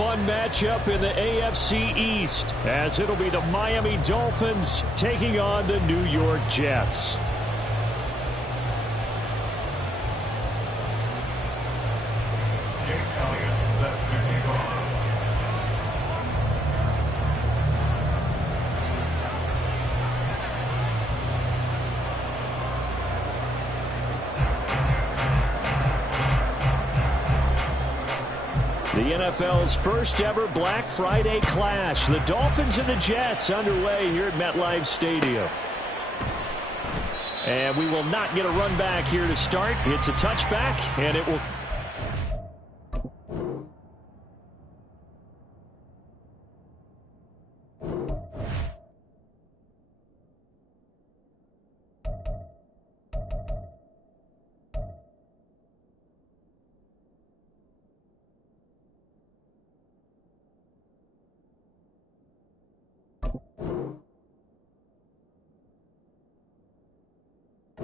fun matchup in the AFC East, as it'll be the Miami Dolphins taking on the New York Jets. The NFL's first ever Black Friday clash. The Dolphins and the Jets underway here at MetLife Stadium. And we will not get a run back here to start. It's a touchback, and it will...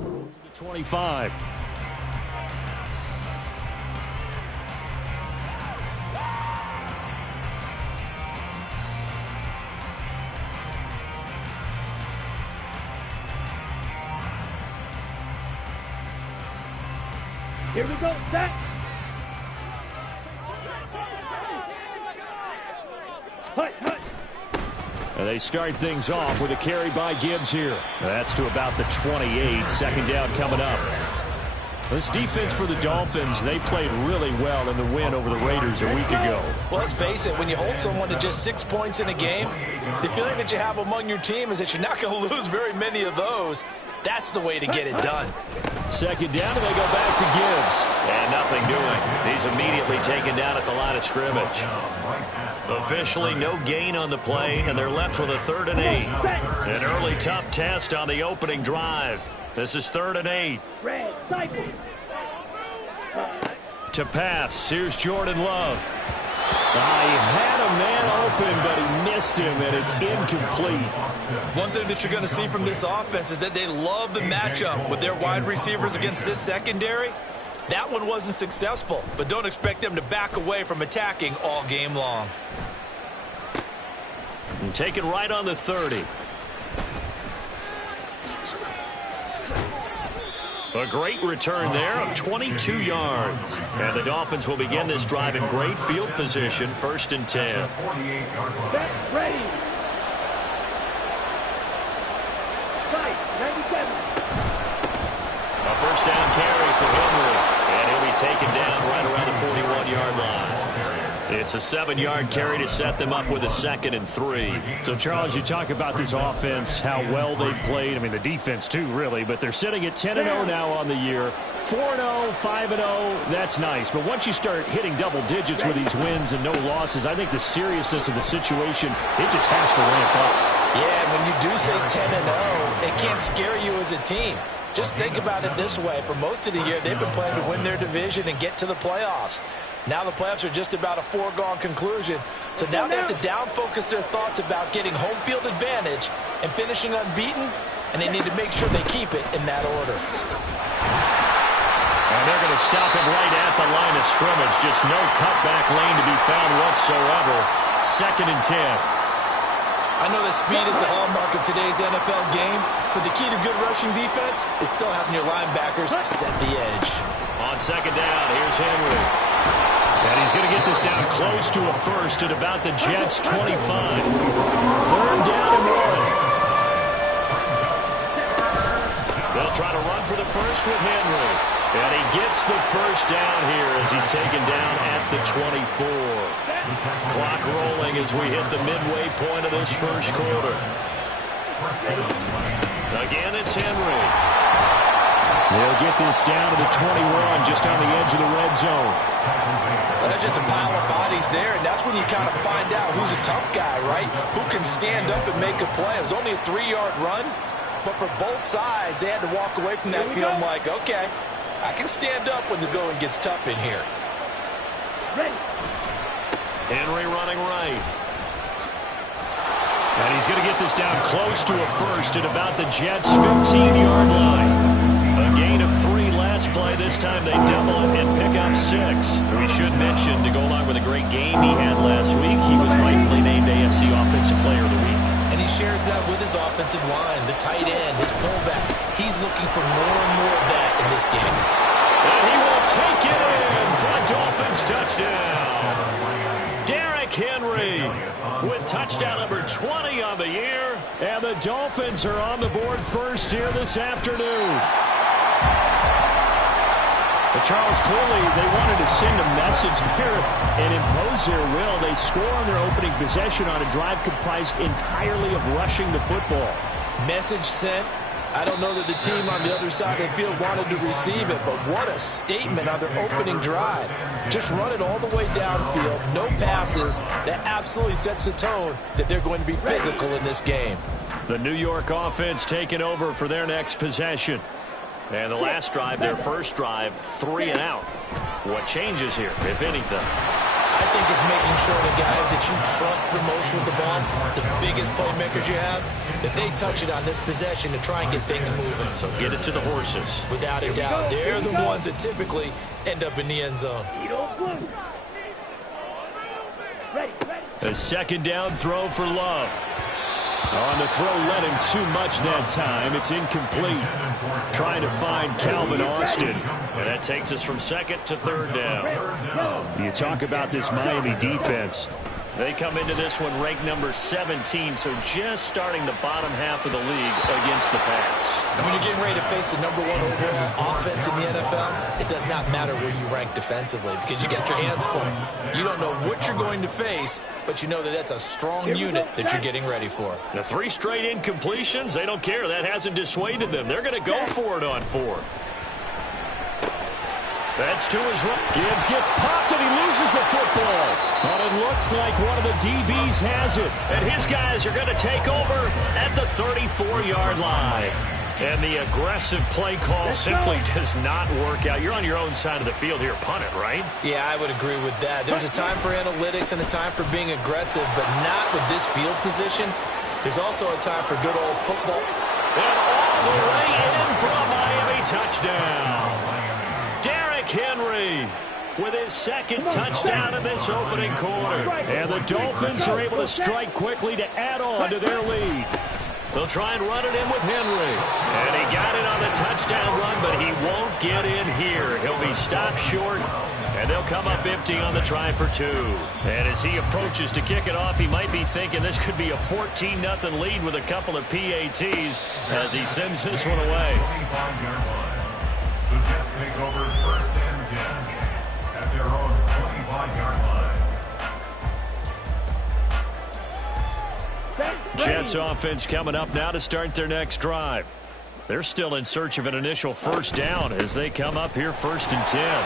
to the 25. Here we go, set. Hut, hut. And they start things off with a carry by Gibbs here. That's to about the 28. Second down coming up. This defense for the Dolphins, they played really well in the win over the Raiders a week ago. Well, let's face it, when you hold someone to just 6 points in a game, the feeling that you have among your team is that you're not going to lose very many of those. That's the way to get it done. Second down, and they go back to Gibbs. And nothing doing. He's immediately taken down at the line of scrimmage. Officially no gain on the play, and they're left with a 3rd and 8. An early tough test on the opening drive. This is 3rd and 8. To pass, here's Jordan Love. He had a man open, but he missed him, and it's incomplete. One thing that you're going to see from this offense is that they love the matchup with their wide receivers against this secondary. That one wasn't successful, but don't expect them to back away from attacking all game long. And take it right on the 30. A great return there of 22 yards. And the Dolphins will begin this drive in great field position, 1st and 10. Set, ready. Right, 97. A first down carry for Henry. And he'll be taken down right around the 41-yard line. It's a 7-yard carry to set them up with a 2nd and 3. So, Charles, you talk about this offense, how well they've played. I mean, the defense, too, really. But they're sitting at 10-0 now on the year. 4-0, 5-0, that's nice. But once you start hitting double digits with these wins and no losses, I think the seriousness of the situation, it just has to ramp up. Yeah, when you do say 10-0, it can't scare you as a team. Just think about it this way. For most of the year, they've been playing to win their division and get to the playoffs. Now the playoffs are just about a foregone conclusion. So now they have to down-focus their thoughts about getting home field advantage and finishing unbeaten, and they need to make sure they keep it in that order. And they're going to stop him right at the line of scrimmage. Just no cutback lane to be found whatsoever. 2nd and 10. I know that speed is the hallmark of today's NFL game, but the key to good rushing defense is still having your linebackers set the edge. On 2nd down, here's Henry. And he's going to get this down close to a 1st at about the Jets' 25. 3rd down and 1. They'll try to run for the 1st with Henry. And he gets the 1st down here as he's taken down at the 24. Clock rolling as we hit the midway point of this 1st quarter. Again, it's Henry. They'll get this down to the 21, just on the edge of the red zone. Well, there's just a pile of bodies there, and that's when you kind of find out who's a tough guy, right? Who can stand up and make a play. It was only a 3-yard run, but for both sides, they had to walk away from that field like, okay, I can stand up when the going gets tough in here. Ready. Henry running right. And he's going to get this down close to a 1st at about the Jets' 15-yard line. A gain of 3 last this play. This time they double it and pick up 6. We should mention, to go along with a great game he had last week, he was rightfully named AFC Offensive Player of the Week. And he shares that with his offensive line, the tight end, his fullback. He's looking for more and more of that in this game. And he will take it in for a Dolphins touchdown. Derrick Henry with touchdown number 20 on the year. And the Dolphins are on the board first here this afternoon. But Charles, clearly they wanted to send a message there and impose their will. They score on their opening possession on a drive comprised entirely of rushing the football. Message sent. I don't know that the team on the other side of the field wanted to receive it, but what a statement on their opening drive. Just run it all the way downfield, no passes. That absolutely sets the tone that they're going to be physical in this game. The New York offense taking over for their next possession. And the last drive, their first drive, 3 and out. What changes here, if anything? I think it's making sure the guys that you trust the most with the ball, the biggest playmakers you have, that they touch it on this possession to try and get things moving. So get it to the horses. Without a doubt, they're the ones that typically end up in the end zone. A second down throw for Love. On the throw, led him too much that time. It's incomplete. Trying to find Calvin Austin. And that takes us from second to third down. You talk about this Miami defense. They come into this one ranked number 17, so just starting the bottom half of the league against the pass. And when you're getting ready to face the number 1 overall offense in the NFL, it does not matter where you rank defensively because you got your hands full. You don't know what you're going to face, but you know that that's a strong unit that you're getting ready for. The 3 straight incompletions, they don't care. That hasn't dissuaded them. They're going to go for it on 4th. That's to his right. Gibbs gets popped and he loses the football. But it looks like one of the DBs has it. And his guys are going to take over at the 34-yard line. And the aggressive play call simply does not work out. You're on your own side of the field here. Punt it, right? Yeah, I would agree with that. There's a time for analytics and a time for being aggressive, but not with this field position. There's also a time for good old football. And all the way in for a Miami touchdown. Derrick Henry with his second touchdown in this opening quarter. And the Dolphins are able to strike quickly to add on to their lead. They'll try and run it in with Henry. And he got it on the touchdown run, but he won't get in here. He'll be stopped short, and they'll come up empty on the try for 2. And as he approaches to kick it off, he might be thinking this could be a 14-0 lead with a couple of PATs as he sends this one away. The Jets take over 1st and 10 at their own 25-yard line. Jets offense coming up now to start their next drive. They're still in search of an initial first down as they come up here 1st and 10.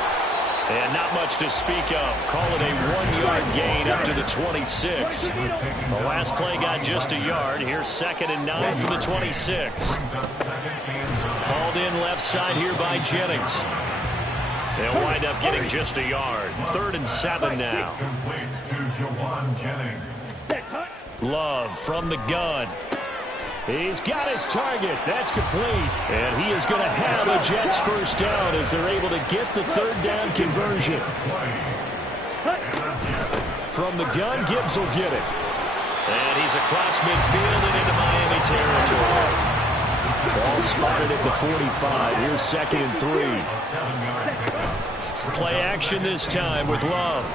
And not much to speak of. Call it a 1-yard gain up to the 26. The last play got just a yard. Here's 2nd and 9 from the 26. Called in left side here by Jennings. They'll wind up getting just a yard. 3rd and 7 now. Love from the gun. He's got his target. That's complete. And he is going to have a Jets first down as they're able to get the 3rd down conversion. From the gun, Gibbs will get it. And he's across midfield and into Miami territory. Ball spotted at the 45. Here's 2nd and 3. Play action this time with Love.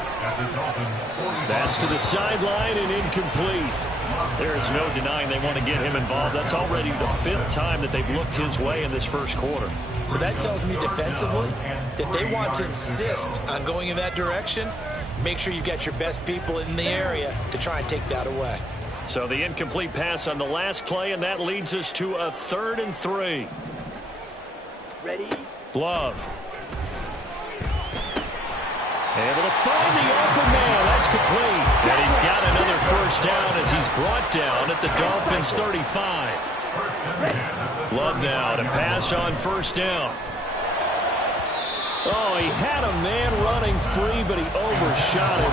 That's to the sideline and incomplete. There's no denying they want to get him involved. That's already the 5th time that they've looked his way in this first quarter. So that tells me defensively that they want to insist on going in that direction. Make sure you've got your best people in the area to try and take that away. So the incomplete pass on the last play, and that leads us to a 3rd and 3. Ready? Love. Able to find the open man. That's complete. And he's got another first down as he's brought down at the Dolphins' 35. Love now to pass on 1st down. Oh, he had a man running free, but he overshot him,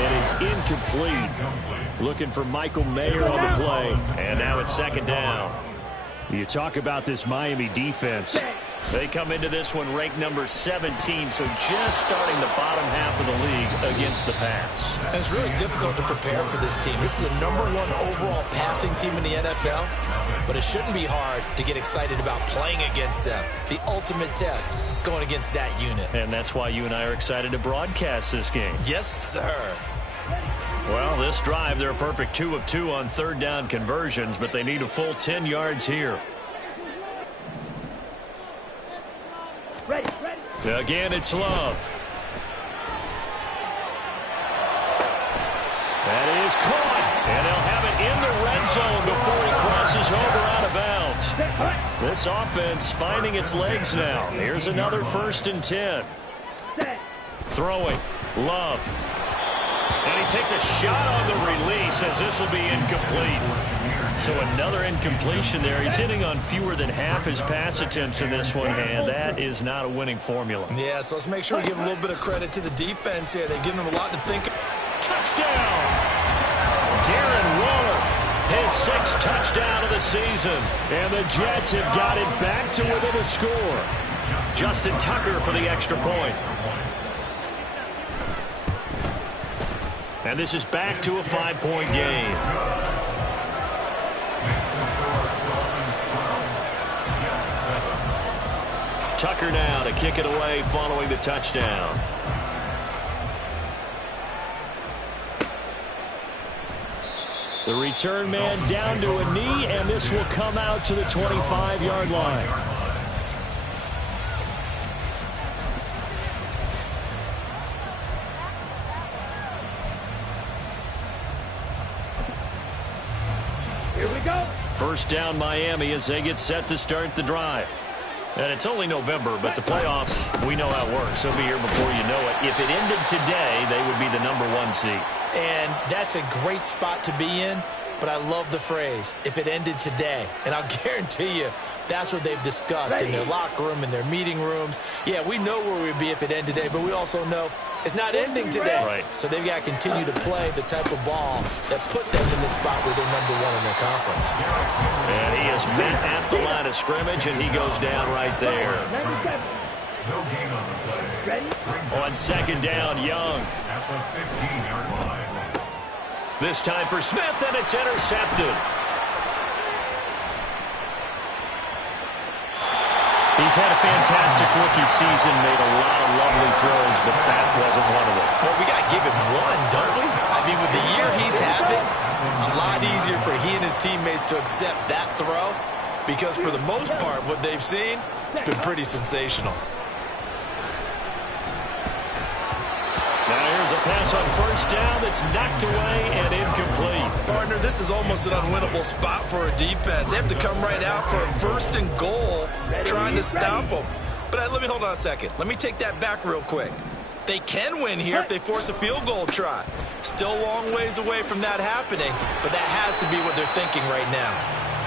and it's incomplete. Looking for Michael Mayer on the play, and now it's 2nd down. You talk about this Miami defense. They come into this one ranked number 17, so just starting the bottom half of the league against the pass. And it's really difficult to prepare for this team. This is the #1 overall passing team in the NFL, but it shouldn't be hard to get excited about playing against them. The ultimate test going against that unit. And that's why you and I are excited to broadcast this game. Yes, sir. Well, this drive, they're a perfect 2 of 2 on third down conversions, but they need a full 10 yards here. Ready. Again, it's Love. That is caught, and they'll have it in the red zone before he crosses over out of bounds. This offense finding its legs now. Here's another 1st and 10. Throwing, Love. And he takes a shot on the release as this will be incomplete. So another incompletion there. He's hitting on fewer than half his pass attempts in this one, and that is not a winning formula. Yeah, so let's make sure we give a little bit of credit to the defense here. They've given them a lot to think of. Touchdown! Darren Waller, his 6th touchdown of the season. And the Jets have got it back to within a score. Justin Tucker for the extra point. And this is back to a 5-point game. Tucker now to kick it away following the touchdown. The return man down to a knee, and this will come out to the 25-yard line. Here we go. First down Miami as they get set to start the drive. And it's only November, but the playoffs, we know how it works. They'll be here before you know it. If it ended today, they would be the #1 seed. And that's a great spot to be in, but I love the phrase, if it ended today. And I'll guarantee you, that's what they've discussed in their locker room, in their meeting rooms. Yeah, we know where we'd be if it ended today, but we also know it's not ending today. Right. So they've got to continue to play the type of ball that put them in the spot where they're #1 in their conference. And he is met at the line of scrimmage, and he goes down right there. No gain on the play. Ready? On second down, Young. At the 15-yard line. This time for Smith, and it's intercepted. He's had a fantastic rookie season, made a lot of lovely throws, but that wasn't one of them. Well, we got to give him one, don't we? I mean, with the year he's having, a lot easier for he and his teammates to accept that throw because for the most part, what they've seen, it's been pretty sensational. Now here's a pass on first down that's knocked away and incomplete. Partner, this is almost an unwinnable spot for a defense. They have to come right out for a 1st and goal trying to stop them. But let me hold on a second. Let me take that back real quick. They can win here if they force a field goal try. Still a long ways away from that happening, but that has to be what they're thinking right now.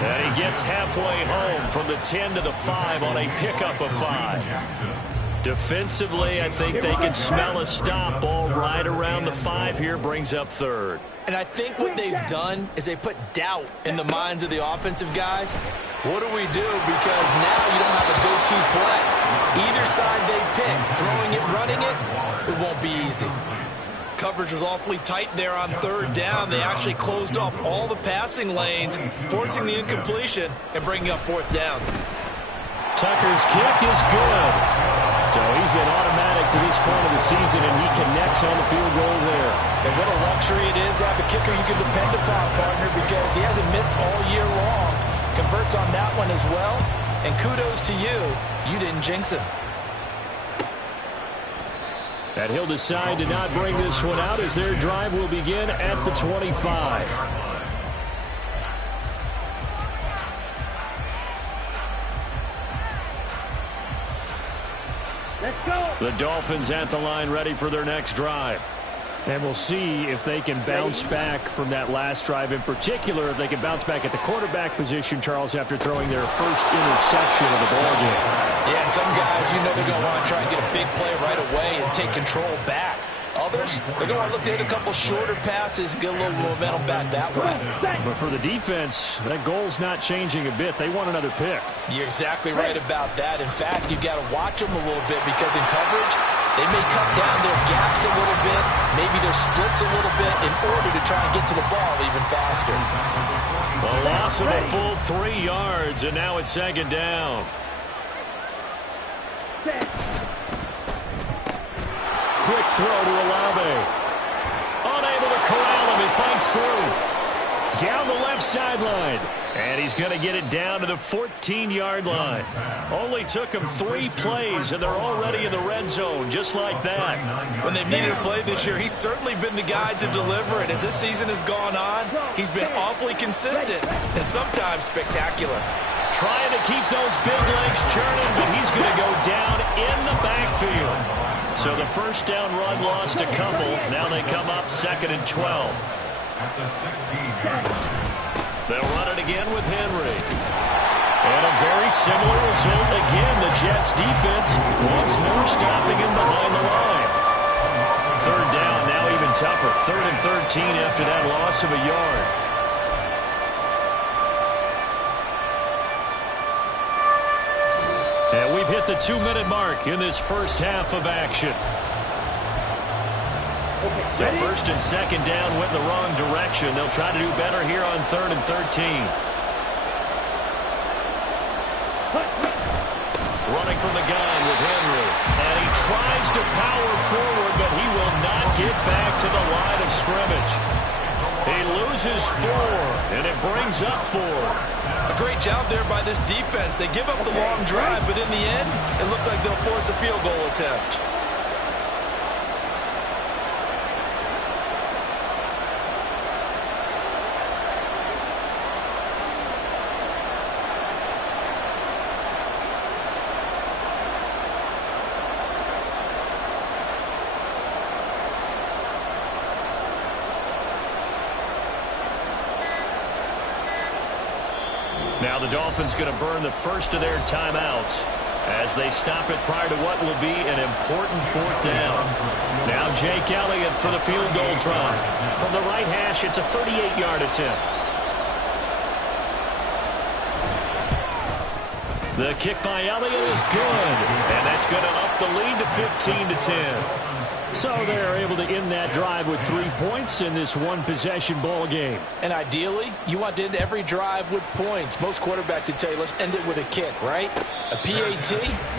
And he gets halfway home from the 10 to the 5 on a pickup of 5. Defensively, I think they can smell a stop ball right around the 5 here, brings up 3rd. And I think what they've done is they put doubt in the minds of the offensive guys. What do we do? Because now you don't have a go-to play. Either side they pick, throwing it, running it, it won't be easy. Coverage was awfully tight there on 3rd down. They actually closed off all the passing lanes, forcing the incompletion and bringing up 4th down. Tucker's kick is good. So he's been automatic to this point of the season, and he connects on the field goal there. And what a luxury it is to have a kicker you can depend upon, partner, because he hasn't missed all year long. Converts on that one as well. And kudos to you. You didn't jinx him. And he'll decide to not bring this one out as their drive will begin at the 25. Let's go. The Dolphins at the line ready for their next drive. And we'll see if they can bounce back from that last drive. In particular, if they can bounce back at the quarterback position, Charles, after throwing their first interception of the ballgame. Yeah, and some guys, you know they're going to want to try and get a big play right away and take control back. Others, they're going to look to hit a couple shorter passes, get a little momentum back that way. But for the defense, that goal's not changing a bit. They want another pick. You're exactly right about that. In fact, you've got to watch them a little bit because in coverage, they may cut down their gaps a little bit, maybe their splits a little bit in order to try and get to the ball even faster. A loss of a full 3 yards, and now it's second down. Quick throw to Olave. Unable to corral him. He fights through. Down the left sideline. And he's going to get it down to the 14-yard line. Only took him 3 plays, and they're already in the red zone, just like that. When they've needed a play this year, he's certainly been the guy to deliver it. As this season has gone on, he's been awfully consistent and sometimes spectacular. Trying to keep those big legs churning, but he's going to go down in the backfield. So the first down run lost a couple. Now they come up 2nd and 12. At the 16. They'll run it again with Henry. And a very similar result again. The Jets defense once more stopping him behind the line. 3rd down, now even tougher. 3rd and 13 after that loss of a yard. And we've hit the 2-minute mark in this first half of action. So 1st and 2nd down went in the wrong direction. They'll try to do better here on 3rd and 13. Running from the gun with Henry. And he tries to power forward, but he will not get back to the line of scrimmage. He loses 4, and it brings up 4. A great job there by this defense. They give up the long drive, but in the end, it looks like they'll force a field goal attempt. Now the Dolphins going to burn the first of their timeouts as they stop it prior to what will be an important 4th down. Now Jake Elliott for the field goal try. From the right hash, it's a 38-yard attempt. The kick by Elliott is good, and that's going to up the lead to 15-10. So they're able to end that drive with 3 points in this one-possession ball game. And ideally, you want to end every drive with points. Most quarterbacks would tell you, let's end it with a kick, right? A PAT,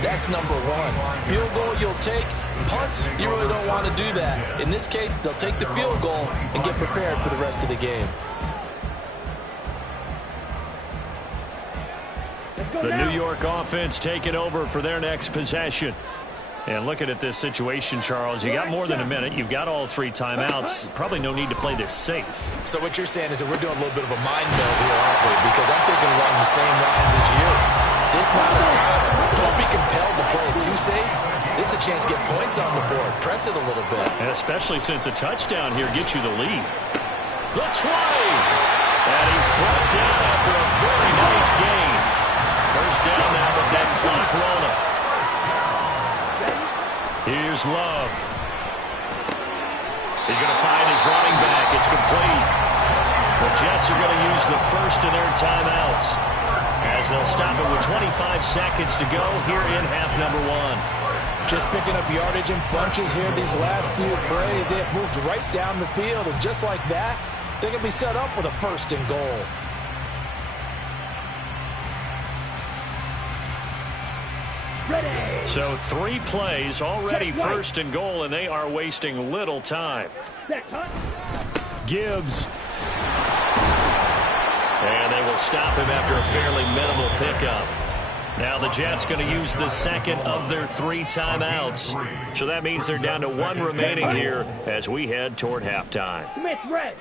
that's number 1. Field goal you'll take. Punts, you really don't want to do that. In this case, they'll take the field goal and get prepared for the rest of the game. The New York offense taking over for their next possession. And looking at this situation, Charles, you got more than a minute. You've got all 3 timeouts. Probably no need to play this safe. So what you're saying is that we're doing a little bit of a mind meld here, aren't we? Because I'm thinking along the same lines as you. This amount of time, don't be compelled to play it too safe. This is a chance to get points on the board. Press it a little bit. And especially since a touchdown here gets you the lead. The 20! And he's brought down after a very nice gain. First down now with that clock rolling. Here's Love. He's going to find his running back. It's complete. The Jets are going to use the first of their timeouts as they'll stop it with 25 seconds to go here in half number 1. Just picking up yardage in bunches here these last few plays. They have moved right down the field, and just like that, they can be set up with a 1st and goal. So 3 plays already 1st and goal, and they are wasting little time. Gibbs. And they will stop him after a fairly minimal pickup. Now the Jets going to use the 2nd of their 3 timeouts. So that means they're down to 1 remaining here as we head toward halftime. Smith red.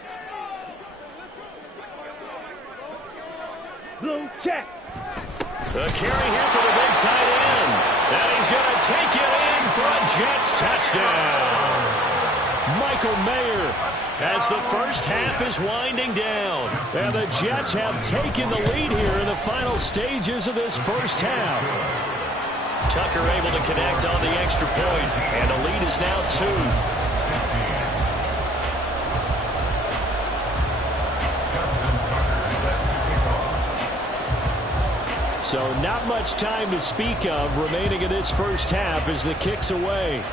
Blue check. The carry here for the big tight end. And he's going to take it in for a Jets touchdown. Michael Mayer. As the first half is winding down. And the Jets have taken the lead here in the final stages of this first half. Tucker able to connect on the extra point. And the lead is now 2. So not much time to speak of remaining in this first half as the kick's away.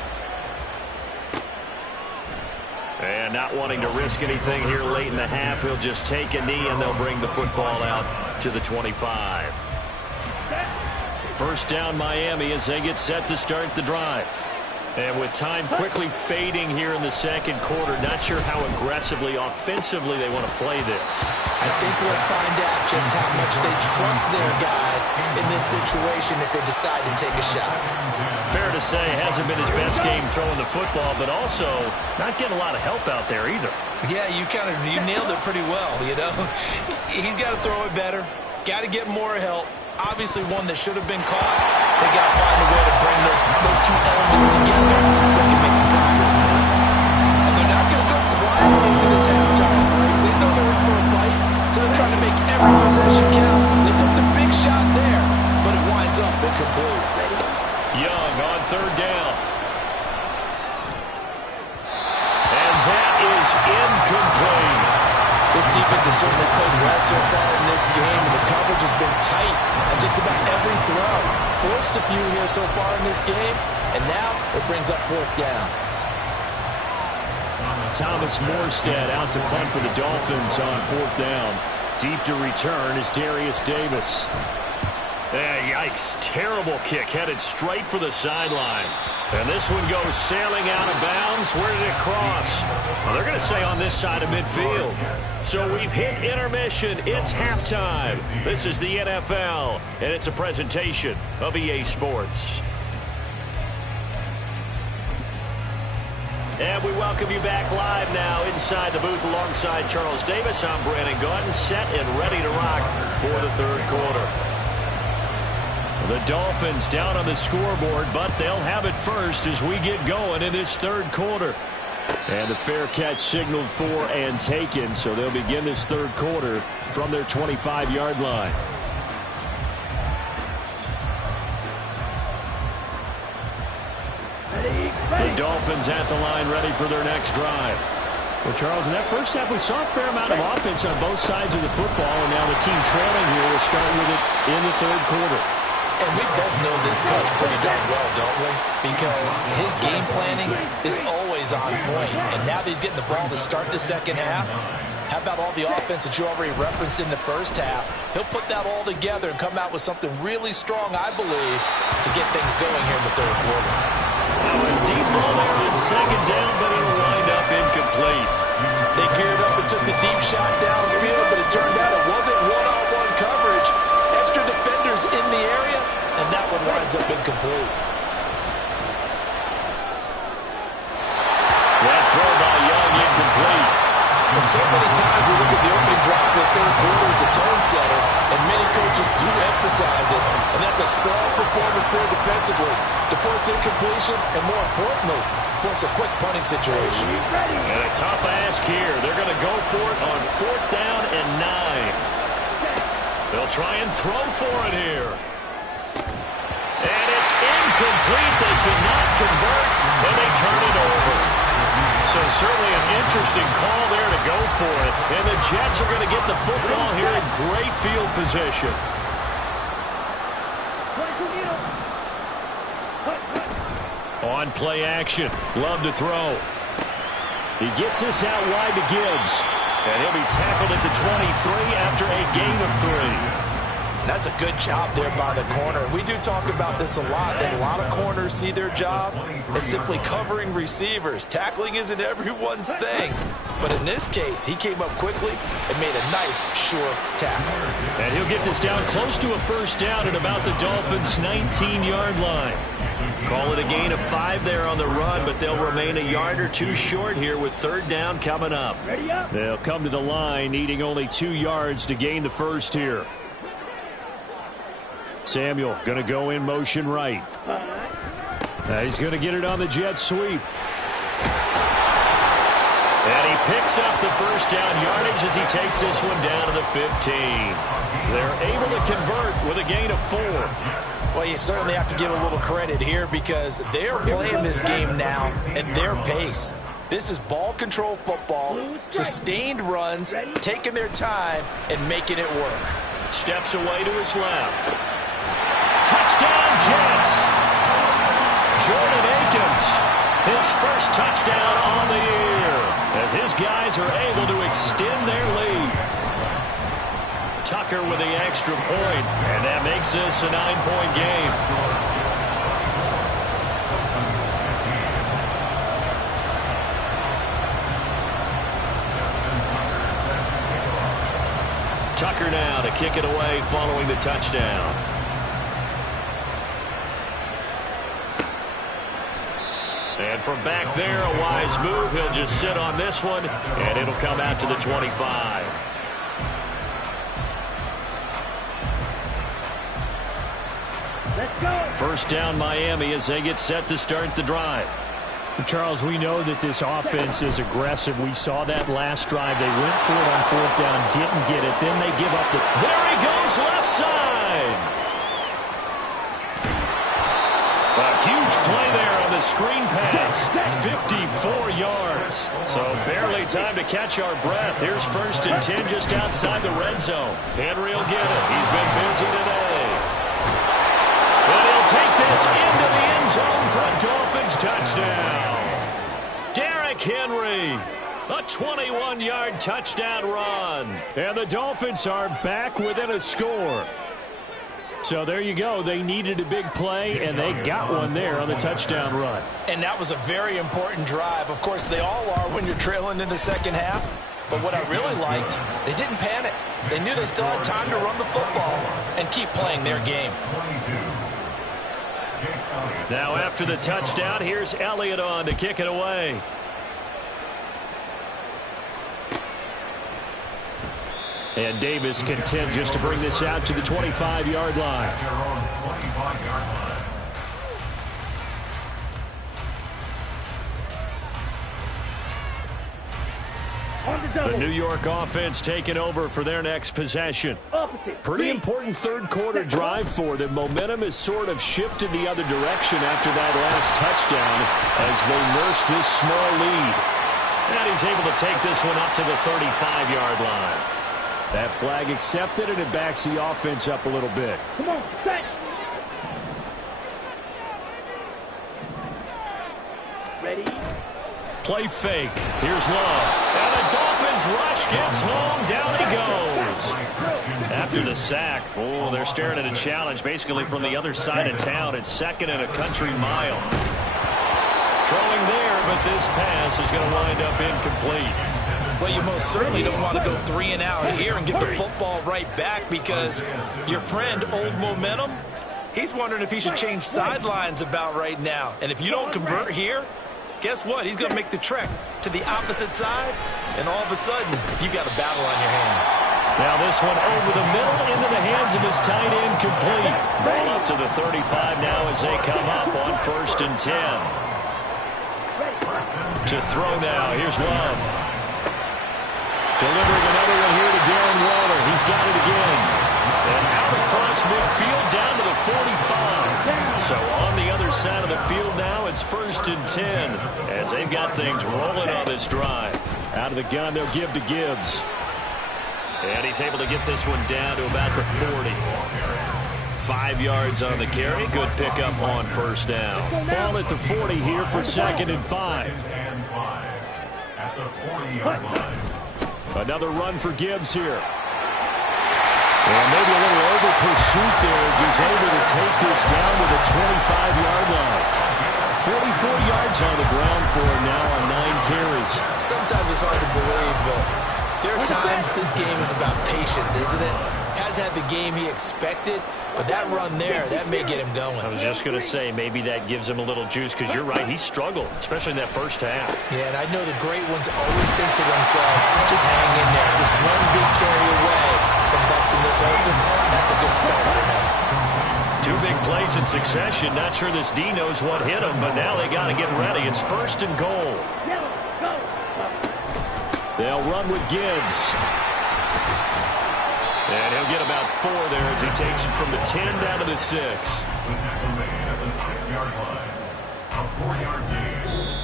And not wanting to risk anything here late in the half, he'll just take a knee and they'll bring the football out to the 25. First down Miami as they get set to start the drive. And with time quickly fading here in the second quarter, not sure how aggressively, offensively they want to play this. I think we'll find out just how much they trust their guys in this situation if they decide to take a shot. Fair to say, hasn't been his best game throwing the football, but also not getting a lot of help out there either. Yeah, you nailed it pretty well, you know. He's got to throw it better, got to get more help. Obviously one that should have been caught. They got to find a way to bring those two elements together so they can make some progress in this one. And they're not going to go quietly into this halftime break. They know they're in for a fight, so they're trying to make every possession count. They took the big shot there, but it winds up incomplete. Young on third down. And that is incomplete. This defense has certainly played well so far in this game, and the coverage has been tight on just about every throw. Forced a few here so far in this game, and now it brings up fourth down. Thomas Morstead out to punt for the Dolphins on fourth down. Deep to return is Darius Davis. Yikes. Terrible kick headed straight for the sidelines. And this one goes sailing out of bounds. Where did it cross? Well, they're going to say on this side of midfield. So we've hit intermission. It's halftime. This is the NFL, and it's a presentation of EA Sports. And we welcome you back live now inside the booth alongside Charles Davis. I'm Brandon Gaudin, set and ready to rock for the third quarter. The Dolphins down on the scoreboard, but they'll have it first as we get going in this third quarter. And a fair catch signaled for and taken, so they'll begin this third quarter from their 25-yard line. The Dolphins at the line ready for their next drive. Well, Charles, in that first half, we saw a fair amount of offense on both sides of the football, and now the team trailing here will start with it in the third quarter. And we both know this coach pretty darn well, don't we? Because his game planning is always on point. And now that he's getting the ball to start the second half, how about all the offense that you already referenced in the first half? He'll put that all together and come out with something really strong, I believe, to get things going here in the third quarter. Now a deep ball there on second down, but it'll wind up incomplete. They geared up and took the deep shot downfield, but it turned out it wasn't one-on-one coverage. Extra defenders in the area, and that one winds up incomplete. That throw by Young incomplete. And so many times we look at the opening drive of the third quarter as a tone setter, and many coaches do emphasize it, and that's a strong performance there defensively to force incompletion, and more importantly, force a quick punting situation. And a tough ask here. They're going to go for it on fourth down and 9. They'll try and throw for it here. And it's incomplete. They cannot convert, and they turn it over. So certainly an interesting call there to go for it. And the Jets are going to get the football here in great field position. On play action. Love to throw. He gets this out wide to Gibbs. And he'll be tackled at the 23 after a gain of 3. That's a good job there by the corner. We do talk about this a lot, that a lot of corners see their job as simply covering receivers. Tackling isn't everyone's thing. But in this case, he came up quickly and made a nice, sure tackle. And he'll get this down close to a first down at about the Dolphins' 19-yard line. Call it a gain of 5 there on the run, but they'll remain a yard or two short here with third down coming up. They'll come to the line needing only 2 yards to gain the first here. Samuel going to go in motion right. He's going to get it on the jet sweep. And he picks up the first down yardage as he takes this one down to the 15. They're able to convert with a gain of 4. Well, you certainly have to give a little credit here because they're playing this game now at their pace. This is ball control football, sustained runs, taking their time and making it work. Steps away to his left. Touchdown, Jets. Jordan Akins, his first touchdown on the year, as his guys are able to extend their lead. Tucker with the extra point, and that makes this a 9-point game. Tucker now to kick it away following the touchdown. And from back there, a wise move. He'll just sit on this one, and it'll come out to the 25. Let's go. First down, Miami, as they get set to start the drive. Charles, we know that this offense is aggressive. We saw that last drive. They went for it on fourth down, didn't get it. Then they give up the... There he goes, left side. A huge play there on the screen pass. 54 yards. So barely time to catch our breath. Here's 1st and 10 just outside the red zone. Henry will get it. He's been busy today. And he'll take this into the end zone for a Dolphins touchdown. Derrick Henry, a 21-yard touchdown run. And the Dolphins are back within a score. So there you go. They needed a big play, and they got one there on the touchdown run. And that was a very important drive. Of course, they all are when you're trailing in the second half. But what I really liked, they didn't panic. They knew they still had time to run the football and keep playing their game. Now after the touchdown, here's Elliott on to kick it away. And Davis content just to bring this out to the 25-yard line. The New York offense taking over for their next possession. Pretty important third-quarter drive for them. Momentum has sort of shifted the other direction after that last touchdown as they nurse this small lead. And he's able to take this one up to the 35-yard line. That flag accepted, and it backs the offense up a little bit. Come on, set. Ready? Play fake. Here's Love. And the Dolphins rush gets home. Down he goes. After the sack, oh, they're staring at a challenge basically from the other side of town. It's 2nd and a country mile. Throwing there, but this pass is going to wind up incomplete. Well, you most certainly don't want to go 3 and out here and get the football right back, because your friend, Old Momentum, he's wondering if he should change sidelines about right now. And if you don't convert here, guess what? He's going to make the trek to the opposite side, and all of a sudden, you've got a battle on your hands. Now this one over the middle into the hands of his tight end, complete. Ball up to the 35 now as they come up on 1st and 10. To throw now, here's Love. Delivering another one here to Darren Waller. He's got it again. And out across midfield down to the 45. So on the other side of the field now, it's 1st and 10 as they've got things rolling on this drive. Out of the gun, they'll give to Gibbs. And he's able to get this one down to about the 40. 5 yards on the carry. Good pickup on 1st down. Ball at the 40 here for 2nd and 5. At the 40-yard line. Another run for Gibbs here. And maybe a little over pursuit there as he's able to take this down to the 25-yard line. 44 yards on the ground for him now on 9 carries. Sometimes it's hard to believe, but there are times this game is about patience, isn't it? Hasn't had the game he expected, but that run there, that may get him going. I was just going to say, maybe that gives him a little juice, because you're right, he struggled, especially in that first half. Yeah, and I know the great ones always think to themselves, just hang in there, just one big carry away from busting this open. That's a good start for him. 2 big plays in succession. Not sure this D knows what hit him, but now they got to get ready. It's 1st and goal. They'll run with Gibbs. And he'll get about 4 there as he takes it from the 10 down to the 6.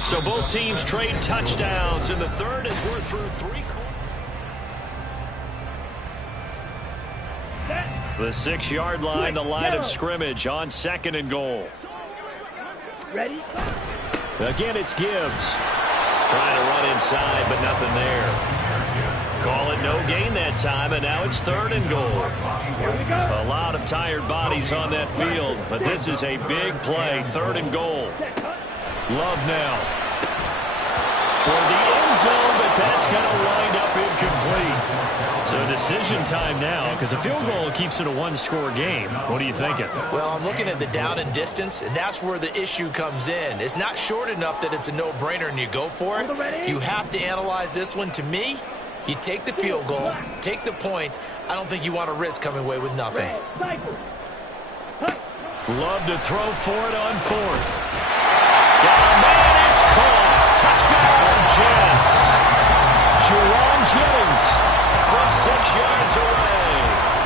So both teams trade touchdowns in the third as we're through 3 quarters. The 6-yard line, the line of scrimmage on 2nd and goal. Ready? Again, it's Gibbs. Trying to run inside, but nothing there. Call it no gain that time, and now it's 3rd and goal. Here we go. A lot of tired bodies on that field, but this is a big play, 3rd and goal. Love now. Toward the end zone, but that's going to wind up incomplete. So decision time now, because a field goal keeps it a one-score game. What are you thinking? Well, I'm looking at the down and distance, and that's where the issue comes in. It's not short enough that it's a no-brainer and you go for it. You have to analyze this one. To me, you take the field goal, take the points. I don't think you want to risk coming away with nothing. Love to throw for it on 4th. Got a man, it's caught. Touchdown, Jets. Jerron Jennings from 6 yards away.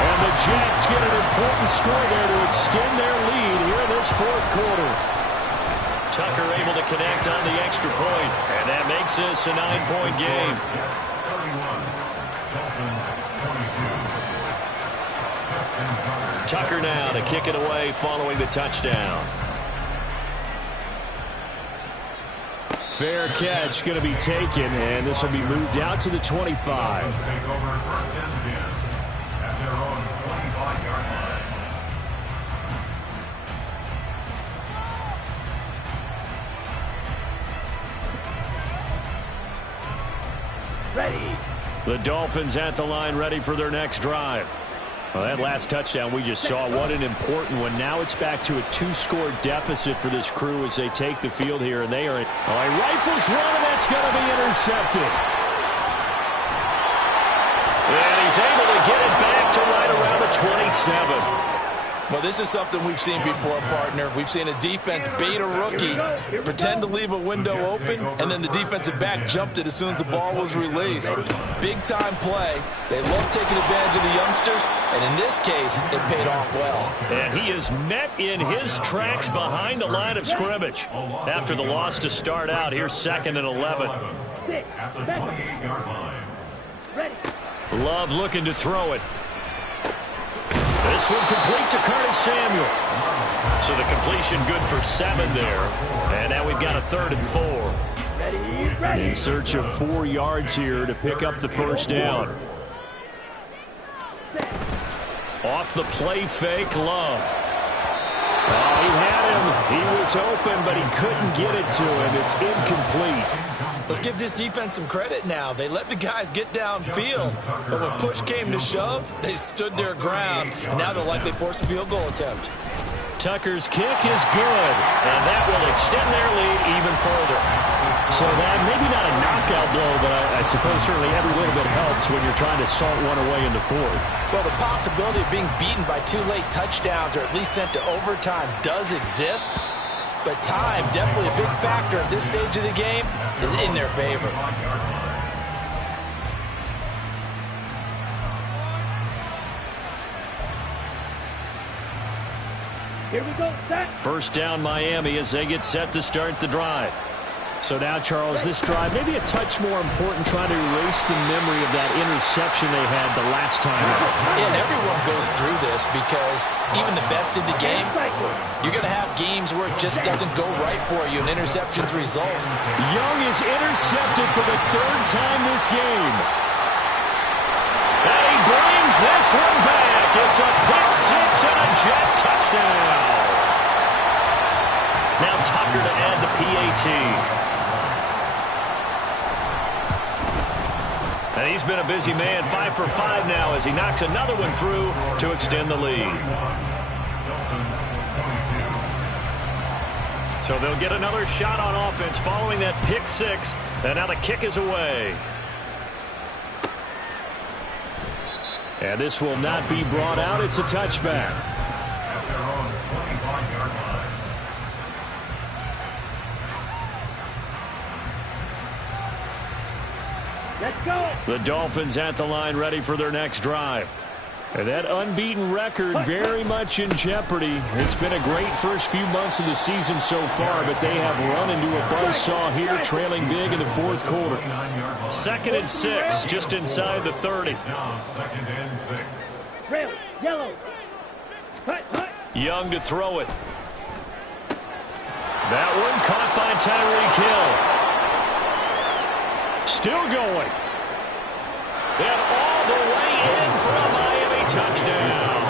And the Jets get an important score there to extend their lead here in this 4th quarter. Tucker able to connect on the extra point, and that makes this a 9-point game. 31, Dolphins 22. Tucker now to kick it away following the touchdown. Fair catch going to be taken, and this will be moved out to the 25. Take over 1st and 10 at their own 25-yard line. Ready. The Dolphins at the line, ready for their next drive. Well, that last touchdown we just saw, what an important one. Now it's back to a 2-score deficit for this crew as they take the field here, and they are in. Oh, he rifles one, and that's going to be intercepted. And he's able to get it back to right around the 27. Well, this is something we've seen before, partner. We've seen a defense bait a rookie, pretend to leave a window open, and then the defensive back jumped it as soon as the ball was released. Big-time play. They love taking advantage of the youngsters, and in this case, it paid off well. And he is met in his tracks behind the line of scrimmage. After the loss to start out, here's 2nd and 11. At the 28-yard line. Ready. Love looking to throw it. This one complete to Curtis Samuel. So the completion good for 7 there. And now we've got a 3rd and 4. Ready. Ready. In search of 4 yards here to pick up the first down. Off the play fake, Love. Oh, he had him. He was open, but he couldn't get it to him. It's incomplete. Let's give this defense some credit now. They let the guys get downfield, but when push came to shove, they stood their ground, and now they'll likely force a field goal attempt. Tucker's kick is good, and that will extend their lead even further. So that maybe not a knockout blow, but I suppose certainly every little bit helps when you're trying to salt one away into 4th. Well, the possibility of being beaten by 2 late touchdowns or at least sent to overtime does exist, but time, definitely a big factor at this stage of the game, is in their favor. Here we go. Set. First down Miami as they get set to start the drive. So now, Charles, this drive maybe a touch more important, trying to erase the memory of that interception they had the last time out. Yeah, and everyone goes through this because even the best in the game, you're going to have games where it just doesn't go right for you and interceptions result. Young is intercepted for the 3rd time this game. And he brings this one back. It's a pick 6 and a Jet touchdown. Now Tucker to add the PAT. And he's been a busy man, 5 for 5 now as he knocks another one through to extend the lead. So they'll get another shot on offense following that pick 6, and now the kick is away. And this will not be brought out. It's a touchback. At their own 25-yard line. Let's go. The Dolphins at the line, ready for their next drive. And that unbeaten record very much in jeopardy. It's been a great first few months of the season so far, but they have run into a buzzsaw here, trailing big in the 4th quarter. 2nd and 6, just inside the 30. Now 2nd and 6. Trail. Yellow. Hut, hut. Young to throw it. That one caught by Tyreek Hill. Still going. And all the way in for a Miami touchdown.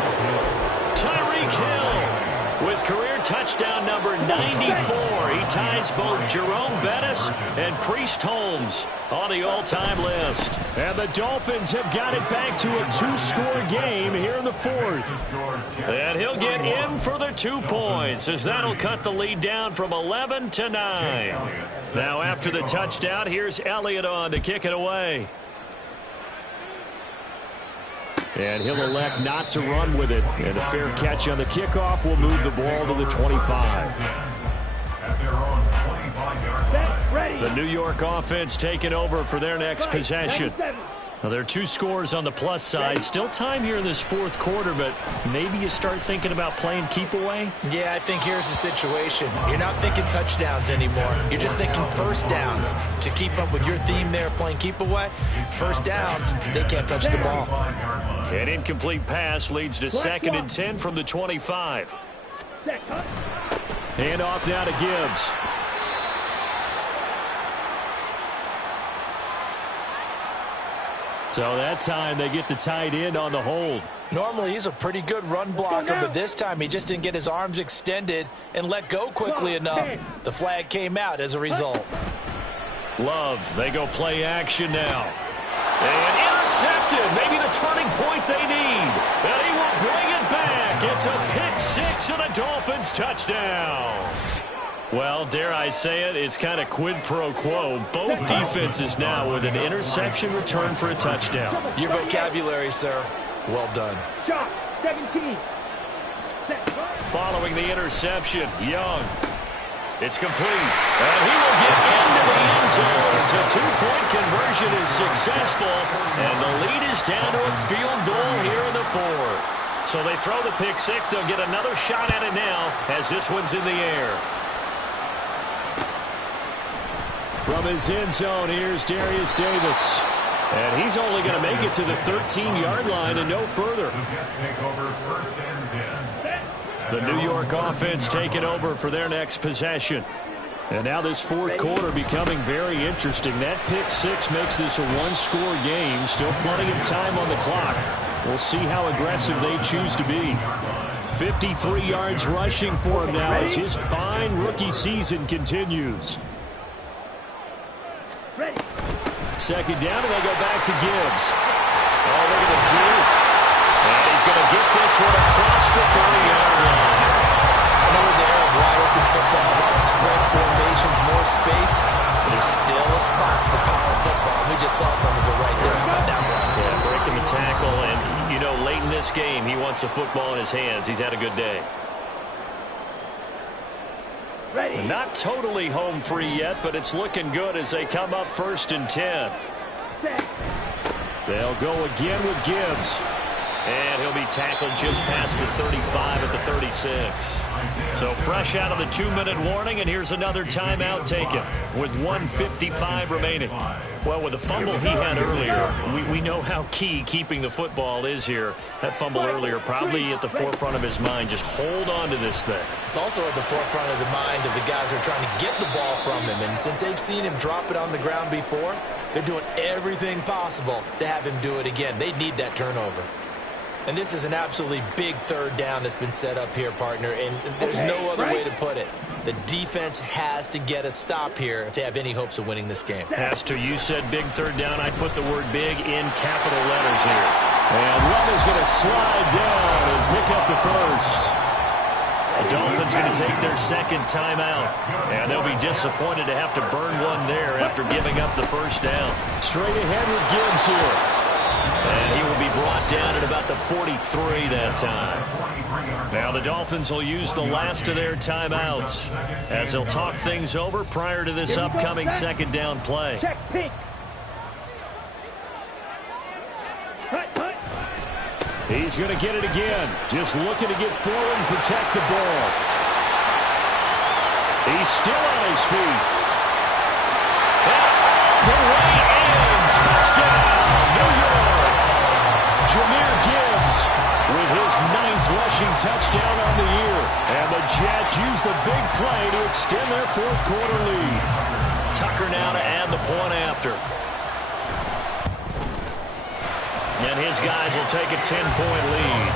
Tyreek Hill with career touchdown number 94. He ties both Jerome Bettis and Priest Holmes on the all-time list. And the Dolphins have got it back to a 2-score game here in the fourth. And he'll get in for the 2 points, as that'll cut the lead down from 11 to 9. Now after the touchdown, here's Elliott on to kick it away. And he'll elect not to run with it. And a fair catch on the kickoff will move the ball to the 25. The New York offense taking over for their next possession. Now, there are 2 scores on the plus side. Still time here in this fourth quarter, but maybe you start thinking about playing keep away? Yeah, I think here's the situation. You're not thinking touchdowns anymore. You're just thinking first downs. To keep up with your theme there, playing keep away, first downs, they can't touch the ball. An incomplete pass leads to 2nd and 10 from the 25. Hand off now to Gibbs. So that time they get the tight end on the hold. Normally he's a pretty good run blocker, but this time he just didn't get his arms extended and let go quickly enough. The flag came out as a result. Love, they go play action now. And intercepted, maybe the turning point they need. And he will bring it back. It's a pick 6 and a Dolphins touchdown. Well, dare I say it, it's kind of quid pro quo. Both defenses now with an interception return for a touchdown. Your vocabulary, sir. Well done. Shot, 17. Following the interception, Young. It's complete. And he will get into the end zone as a 2-point conversion is successful. And the lead is down to a field goal here in the fourth. So they throw the pick 6. They'll get another shot at it now as this one's in the air. From his end zone, here's Darius Davis. And he's only going to make it to the 13-yard line and no further. The New York offense taking over for their next possession. And now this fourth quarter becoming very interesting. That pick 6 makes this a 1-score game. Still plenty of time on the clock. We'll see how aggressive they choose to be. 53 yards rushing for him now as his fine rookie season continues. Ready. Second down, and they go back to Gibbs. Oh, look at the juke. And he's going to get this one across the 40-yard line. Another there of wide-open football. A lot of spread formations, more space. But there's still a spot for power football. We just saw some of it right there. How about that one? Yeah, breaking the tackle. And, you know, late in this game, he wants the football in his hands. He's had a good day. Ready. Not totally home free yet, but it's looking good as they come up 1st and 10. Set. They'll go again with Gibbs. And he'll be tackled just past the 35 at the 36. So fresh out of the 2-minute warning, and here's another timeout taken with 1:55 remaining. Well, with the fumble he had earlier, we know how key keeping the football is here. That fumble earlier probably at the forefront of his mind. Just hold on to this thing. It's also at the forefront of the mind of the guys who are trying to get the ball from him. And since they've seen him drop it on the ground before, they're doing everything possible to have him do it again. They need that turnover. And this is an absolutely big third down that's been set up here, partner, and there's no other way to put it. The defense has to get a stop here if they have any hopes of winning this game. Pastor, you said big third down. I put the word big in capital letters here. And Love is going to slide down and pick up the first. The Dolphins going to take their second timeout, and they'll be disappointed to have to burn one there after giving up the first down. Straight ahead with Gibbs here. And he will be brought down at about the 43 that time. Now the Dolphins will use the last of their timeouts as they'll talk things over prior to this upcoming second down play. Check pink. Hut, hut. He's going to get it again. Just looking to get forward and protect the ball. He's still on his feet. The way in. Touchdown, New York. Jahmyr Gibbs with his 9th rushing touchdown on the year. And the Jets use the big play to extend their fourth quarter lead. Tucker now to add the point after. And his guys will take a 10-point lead.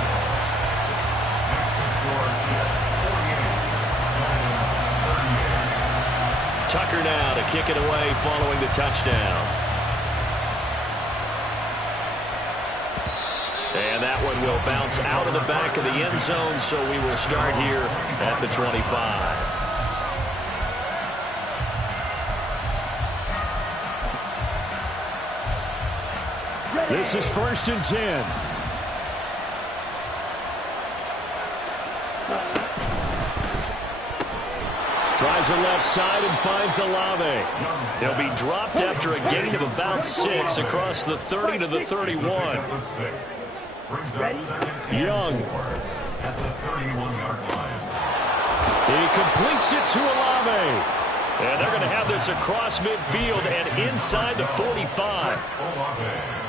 Tucker now to kick it away following the touchdown. And that one will bounce out of the back of the end zone, so we will start here at the 25. This is 1st and 10. Tries the left side and finds Olave. He'll be dropped after a gain of about 6 across the 30 to the 31. Young. He completes it to Olave. And they're going to have this across midfield and inside the 45.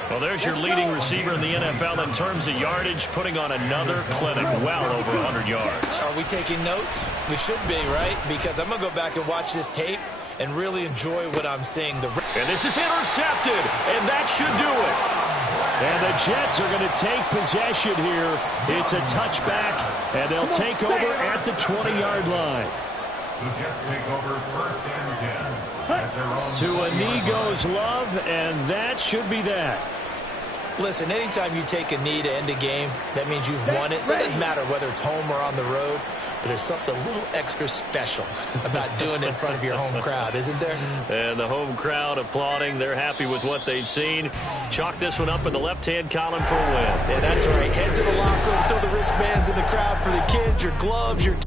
Well, there's your leading receiver in the NFL in terms of yardage, putting on another clinic well over 100 yards. Are we taking notes? We should be, right? Because I'm going to go back and watch this tape and really enjoy what I'm seeing. And this is intercepted, and that should do it. And the Jets are going to take possession here. It's a touchback, and they'll take over at the 20-yard line. The Jets take over 1st and 10 at their own. To a knee goes Love, and that should be that. Listen, anytime you take a knee to end a game, that means you've won it. So it doesn't matter whether it's home or on the road, but there's something a little extra special about doing it in front of your home crowd, isn't there? And the home crowd applauding. They're happy with what they've seen. Chalk this one up in the left-hand column for a win. Yeah, that's right. Head to the locker room, throw the wristbands in the crowd for the kids, your gloves, your